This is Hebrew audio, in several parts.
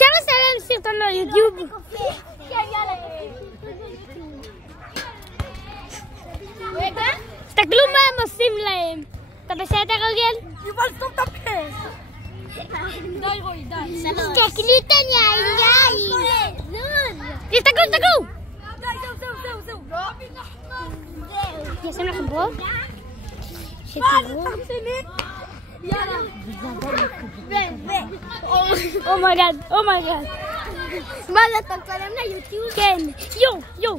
אפשר לצלם סרטון ליוטיוב? תסתכלו מה הם עושים להם. אתה בסדר, אריאל? יובל, סתום את הפה. די רועי, די. תסתכלו את העיניים. תסתכלו, תסתכלו. די, זהו. ישים לכם פה? שתראו. יאללה. אומייגאד. מה זה, אתה מצלם ליוטיוב? כן. יו.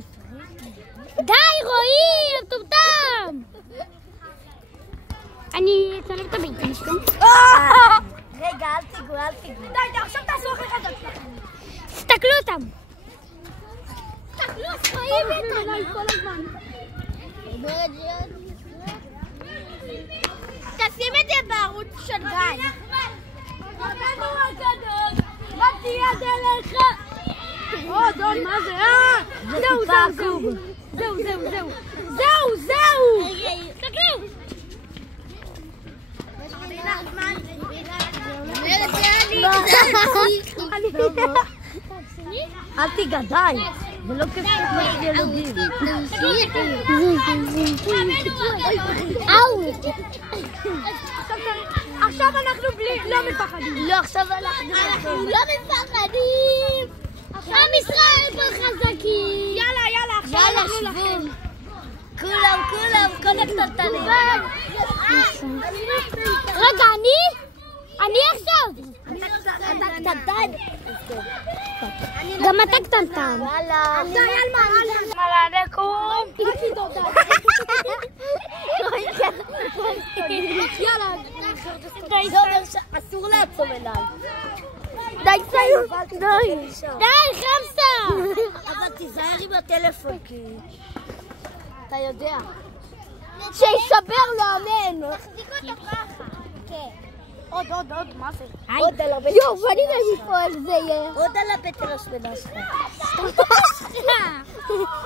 די, רועי, מטומטם. אני אצלם את הביתים שלכם. רגע, אל תיגעו. די, עכשיו תעשו אחרי אחד אצלכם. תסתכלו אותם. תסתכלו, רואים את כל הזמן. תשים את זה בערוץ של גיא. רבנו הגדול, באתי יד אליך. דון, מה זה? זהו. תסתכלו. אל תיגע, די. זה לא כיף של ילדים. עכשיו אנחנו לא מפחדים. לא, עכשיו אנחנו לא מפחדים. עם ישראל פה חזקים. יאללה, עכשיו יאללה, אנחנו שבו. לכם. כולם, כל הקטנטנים. רגע, אני עכשיו. אתה קטנטן. גם אתה קטנטן. יאללה. עליכום. יאללה. זה אומר שאסור לעצום עיניים. די, חמסה. אבל תיזהר עם הטלפון, כי... אתה יודע. שישבר לו אמן. תחזיק אותו ככה. כן. עוד, מה זה? עוד על הבטן. יואו, בוא נראה מפה איך זה יהיה. עוד על הבטן השמנה שלך.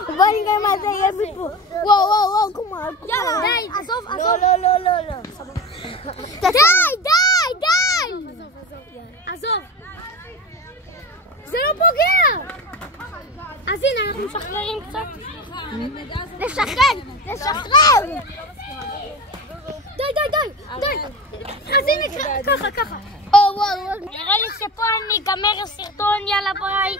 בוא נראה מה זה יהיה מפה. וואו, כמו... יאללה, די, עזוב. לא. די. עזוב. זה לא פוגע. אז הנה, אנחנו משחררים קצת. לשחרר. די. אז הנה, ככה. נראה לי שפה אני אגמר הסרטון, יאללה ביי.